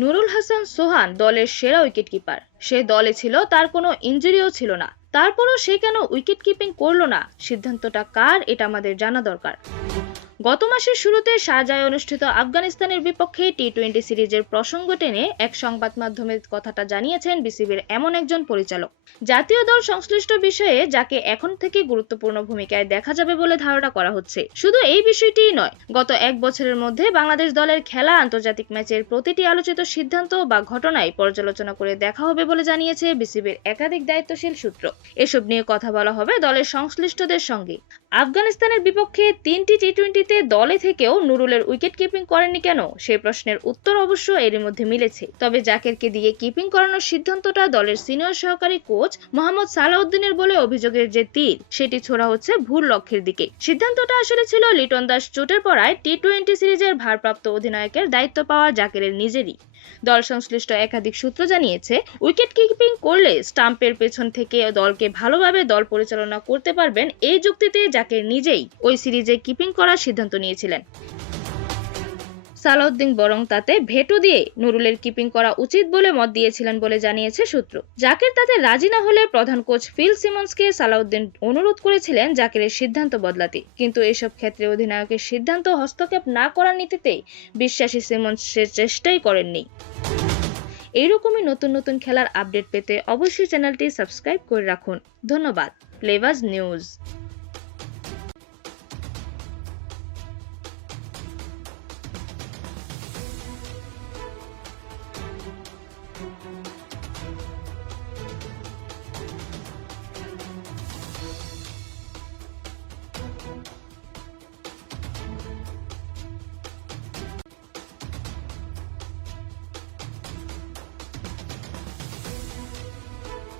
নুরুল হাসান সোহান দলের সেরা wicket keeper. সে দলে ছিল, তার কোনো ইনজুরিও ছিল না, তারপরও সে কেন উইকেট কিপিং করলো না? সিদ্ধান্তটা কার, এটা আমাদের জানা দরকার। গত মাসের শুরুতে শারজায় অনুষ্ঠিত আফগানিস্তানের বিপক্ষে টি-20 সিরিজের প্রসঙ্গ টেনে এক সংবাদ মাধ্যমে কথাটা জানিয়েছেন বিসিবির এমন একজন পরিচালক। জাতীয় দল সংশ্লিষ্ট বিষয়ে যাকে এখন থেকে গুরুত্বপূর্ণ ভূমিকায় দেখা যাবে বলে ধারণা করা হচ্ছে। শুধু এই বিষয়টিই নয়, গত এক বছরের মধ্যে বাংলাদেশ দলের খেলা আন্তর্জাতিক ম্যাচের প্রতিটি আলোচিত সিদ্ধান্ত বা ঘটনায় পর্যালোচনা করে দেখা হবে বলে জানিয়েছে বিসিবির একাধিক দায়িত্বশীল সূত্র। এসব নিয়ে কথা বলা হবে দলের সংশ্লিষ্টদের সঙ্গে। আফগানিস্তানের বিপক্ষে 3টি টি-20তে দলে থেকেও নুরুলের উইকেট কিপিং করেননি কেন, সেই প্রশ্নের উত্তর অবশ্য এরই মধ্যে মিলেছে। তবে জাকেরকে দিয়ে কিপিং করানোর সিদ্ধান্তটা দলের সিনিয়র সহকারী কোচ মোহাম্মদ সালাউদ্দিনের বলে অভিযোগের যে তীর, সেটি ছোড়া হচ্ছে ভুল লক্ষ্যের দিকে। সিদ্ধান্তটা আসলে ছিল লিটন দাস চোটের পড়ায় টি-20 সিরিজের ভারপ্রাপ্ত অধিনায়কের দায়িত্ব পাওয়া জাকেরের নিজেরই। দল সংশ্লিষ্ট একাধিক সূত্র জানিয়েছে, উইকেট কিপিং করলে স্টাম্পের পেছন থেকে দলকে ভালোভাবে দল পরিচালনা করতে পারবেন, এই যুক্তিতে জাকের নিজেই ওই সিরিজে কিপিং করার সিদ্ধান্ত নিয়েছিলেন। সালাউদ্দিন বরং তাতে ভেটো দিয়ে নুরুলের কিপিং করা উচিত বলে মত দিয়েছিলেন বলে জানিয়েছে সূত্র। জাকের তাতে রাজি না হলে প্রধান কোচ ফিল সিমন্সকে সালাউদ্দিন অনুরোধ করেছিলেন জাকেরের সিদ্ধান্ত বদলাতে, কিন্তু এসব ক্ষেত্রে অধিনায়কের সিদ্ধান্ত হস্তক্ষেপ না করার নীতিতে বিশ্বাসী সিমন্স সে চেষ্টাই করেননি। এইরকমই নতুন নতুন খেলার আপডেট পেতে অবশ্যই চ্যানেলটি সাবস্ক্রাইব করে রাখুন। ধন্যবাদ। প্লেবাজ নিউজ।